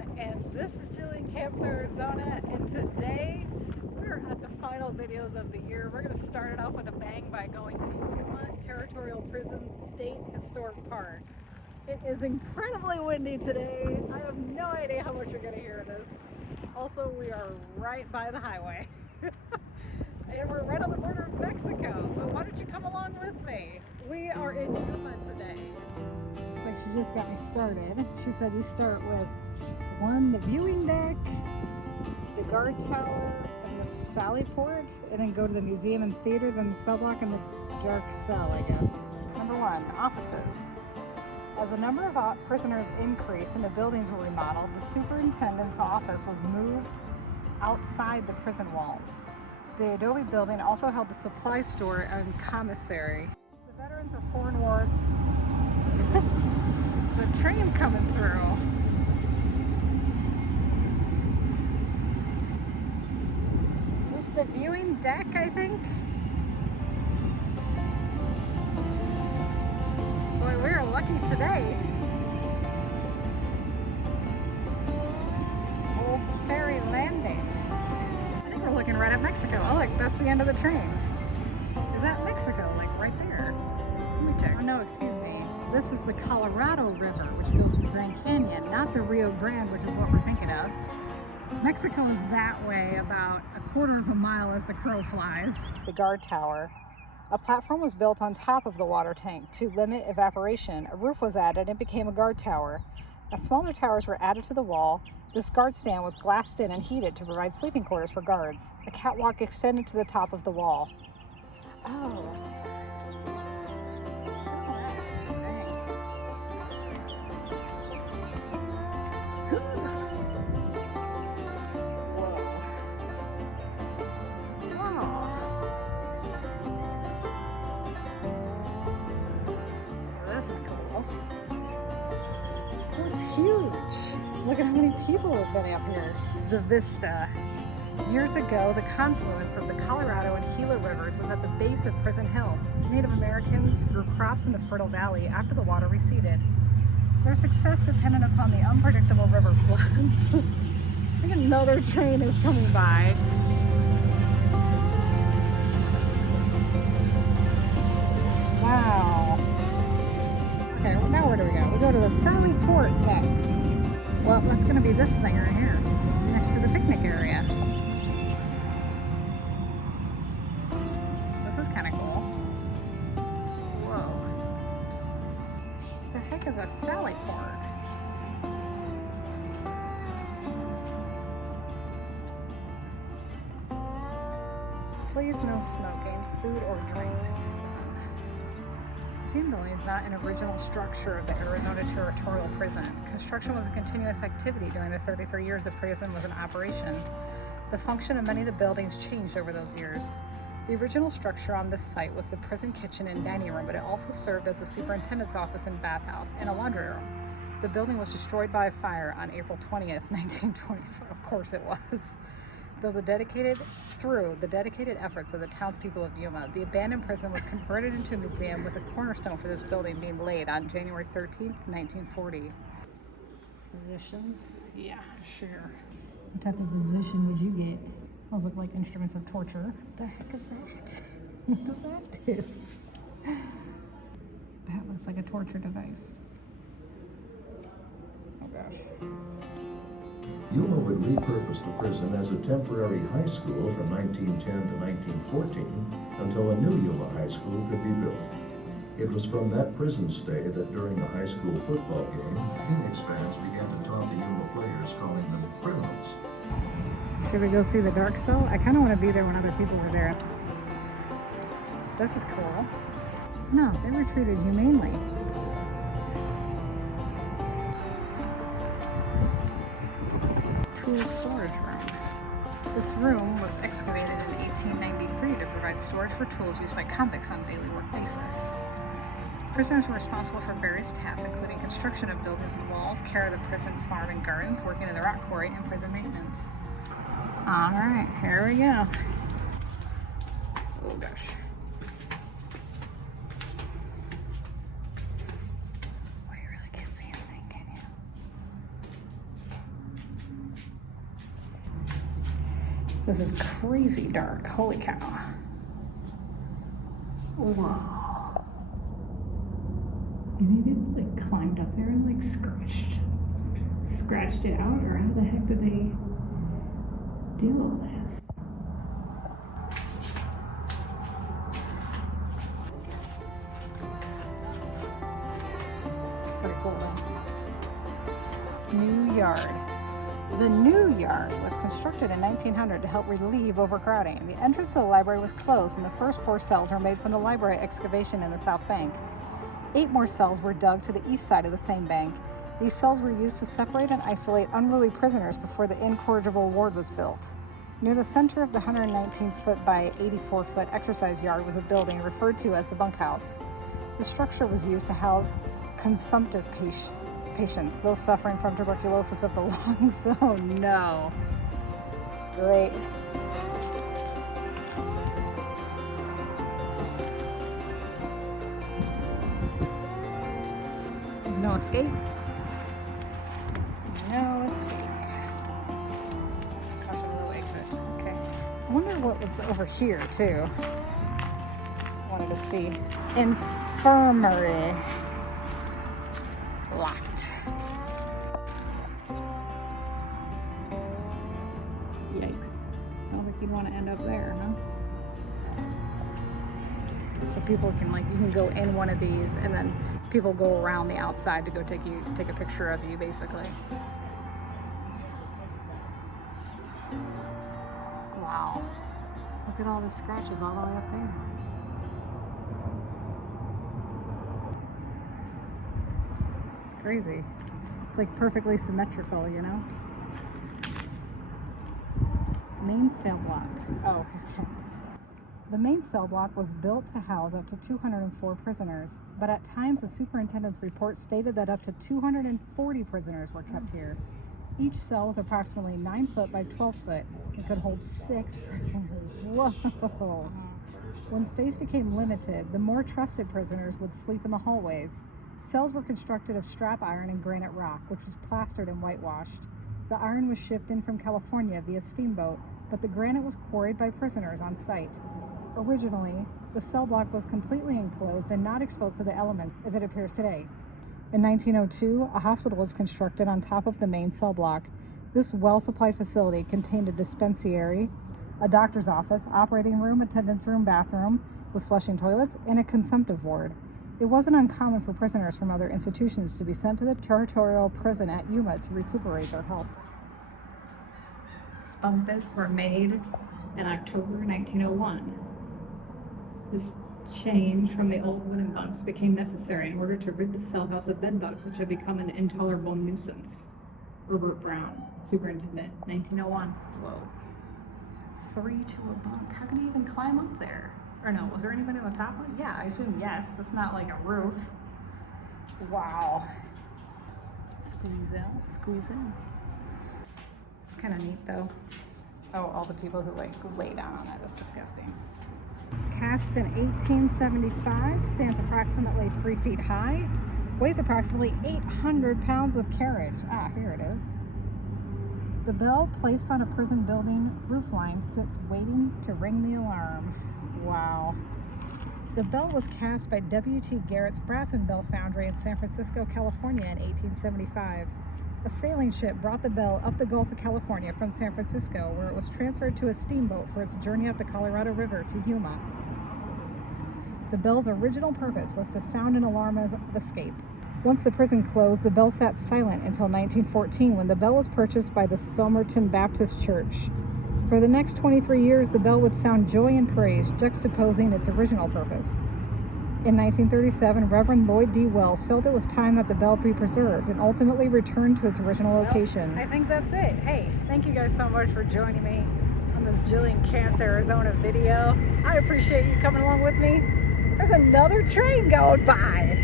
and this is Jillian Camps, Arizona, and today we're at the final videos of the year. We're going to start it off with a bang by going to Yuma Territorial Prison State Historic Park. It is incredibly windy today. I have no idea how much you're going to hear this. Also, we are right by the highway. And we're right on the border of Mexico, so why don't you come along with me? We are in Yuma today. It's like she just got me started. She said you start with the viewing deck, the guard tower, and the sally port, and then go to the museum and theater, then the cell block and the dark cell, I guess. Number 1, offices. As the number of prisoners increased and the buildings were remodeled, the superintendent's office was moved outside the prison walls. The Adobe building also held the supply store and commissary. The veterans of foreign wars. There's a train coming through. Is this the viewing deck, I think? Boy, we are lucky today. Old Ferry Landing. We're looking right at Mexico. Oh look, that's the end of the train. Is that Mexico? Like right there. Let me check. Oh no, excuse me. This is the Colorado River, which goes to the Grand Canyon, not the Rio Grande, which is what we're thinking of. Mexico is that way about a quarter of a mile as the crow flies. The guard tower. A platform was built on top of the water tank to limit evaporation. A roof was added and it became a guard tower. As smaller towers were added to the wall, this guard stand was glassed in and heated to provide sleeping quarters for guards. A catwalk extended to the top of the wall. Oh. Dang. Whoa. Oh. This is cool. Oh, it's huge. Look at how many people have been up here. The vista. Years ago, the confluence of the Colorado and Gila rivers was at the base of Prison Hill. Native Americans grew crops in the fertile valley after the water receded. Their success depended upon the unpredictable river floods. I think another train is coming by. Wow. Okay, well, now where do we go? We go to the Sally Port next. Well, that's going to be this thing right here, next to the picnic area. This is kind of cool. Whoa. The heck is a Sally Port? Please no smoking, food or drinks. The museum building is not an original structure of the Arizona Territorial Prison. Construction was a continuous activity during the 33 years the prison was in operation. The function of many of the buildings changed over those years. The original structure on this site was the prison kitchen and dining room, but it also served as the superintendent's office and bathhouse and a laundry room. The building was destroyed by a fire on April 20th, 1924. Of course it was. Through the dedicated efforts of the townspeople of Yuma, the abandoned prison was converted into a museum, with a cornerstone for this building being laid on January 13th, 1940. Physicians? Yeah, sure. What type of physician would you get? Those look like instruments of torture. What the heck is that? What does that do? That looks like a torture device. Oh gosh. Yuma would repurpose the prison as a temporary high school from 1910 to 1914 until a new Yuma High School could be built. It was from that prison stay that during a high school football game, Phoenix fans began to taunt the Yuma players, calling them criminals. Should we go see the dark cell? I kind of want to be there when other people were there. This is cool. No, they were treated humanely. Tool storage room. This room was excavated in 1893 to provide storage for tools used by convicts on a daily work basis. Prisoners were responsible for various tasks, including construction of buildings and walls, care of the prison farm and gardens, working in the rock quarry, and prison maintenance. All right, here we go. Oh gosh. Oh, you really can't see anything, can you? This is crazy dark. Holy cow. Wow. Maybe people like climbed up there and like scratched it out, or how the heck did they do all this? It's pretty cool though. New yard. The new yard was constructed in 1900 to help relieve overcrowding. The entrance to the library was closed, and the first 4 cells were made from the library excavation in the South Bank. 8 more cells were dug to the east side of the same bank. These cells were used to separate and isolate unruly prisoners before the incorrigible ward was built. Near the center of the 119-foot by 84-foot exercise yard was a building referred to as the bunkhouse. The structure was used to house consumptive patients, those suffering from tuberculosis of the lungs. Oh no. Great. There's no escape. No escape. Caution, no exit. Okay. I wonder what was over here too. Wanted to see. Infirmary. Locked. Yikes. I don't think you'd want to end up there, huh? So people can you can go in one of these and then people go around the outside to go take a picture of you basically. Wow. Look at all the scratches all the way up there. Crazy. It's like perfectly symmetrical, you know? Main cell block. Oh, okay. The main cell block was built to house up to 204 prisoners, but at times the superintendent's report stated that up to 240 prisoners were kept here. Each cell was approximately 9 foot by 12 foot and could hold 6 prisoners. Whoa! When space became limited, the more trusted prisoners would sleep in the hallways. Cells were constructed of strap iron and granite rock, which was plastered and whitewashed. The iron was shipped in from California via steamboat, but the granite was quarried by prisoners on site. Originally, the cell block was completely enclosed and not exposed to the elements as it appears today. In 1902, a hospital was constructed on top of the main cell block. This well-supplied facility contained a dispensary, a doctor's office, operating room, attendance room, bathroom with flushing toilets, and a consumptive ward. It wasn't uncommon for prisoners from other institutions to be sent to the territorial prison at Yuma to recuperate their health. These bunk beds were made in October 1901. This change from the old wooden bunks became necessary in order to rid the cell house of bed bugs, which had become an intolerable nuisance. Robert Brown, superintendent, 1901. Whoa. 3 to a bunk. How can you even climb up there? Or no, was there anybody on the top one? Yeah, I assume yes. That's not like a roof. Wow. Squeeze out, squeeze in. It's kind of neat though. Oh, all the people who lay down on that. That's disgusting. Cast in 1875, stands approximately 3 feet high, weighs approximately 800 pounds with carriage. Ah, here it is. The bell placed on a prison building roofline sits waiting to ring the alarm. Wow. The bell was cast by W.T. Garrett's Brass and Bell Foundry in San Francisco, California in 1875. A sailing ship brought the bell up the Gulf of California from San Francisco, where it was transferred to a steamboat for its journey up the Colorado River to Yuma. The bell's original purpose was to sound an alarm of escape. Once the prison closed, the bell sat silent until 1914, when the bell was purchased by the Somerton Baptist Church. For the next 23 years, the bell would sound joy and praise, juxtaposing its original purpose. In 1937, Reverend Lloyd D. Wells felt it was time that the bell be preserved and ultimately returned to its original location. Well, I think that's it. Hey, thank you guys so much for joining me on this Jillian Camps, Arizona video. I appreciate you coming along with me. There's another train going by.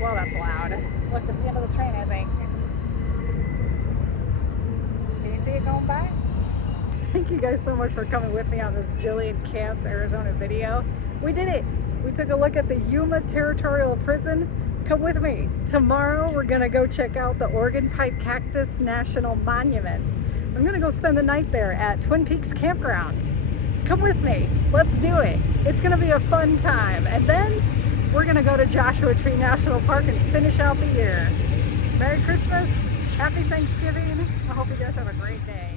Well, that's loud. Look, it's the end of the train, I think. Can you see it going by? Thank you guys so much for coming with me on this Jillian Camps, Arizona video. We did it. We took a look at the Yuma Territorial Prison. Come with me. Tomorrow we're gonna go check out the Organ Pipe Cactus National Monument. I'm gonna go spend the night there at Twin Peaks Campground. Come with me. Let's do it. It's gonna be a fun time. And then we're gonna go to Joshua Tree National Park and finish out the year. Merry Christmas. Happy Thanksgiving. I hope you guys have a great day.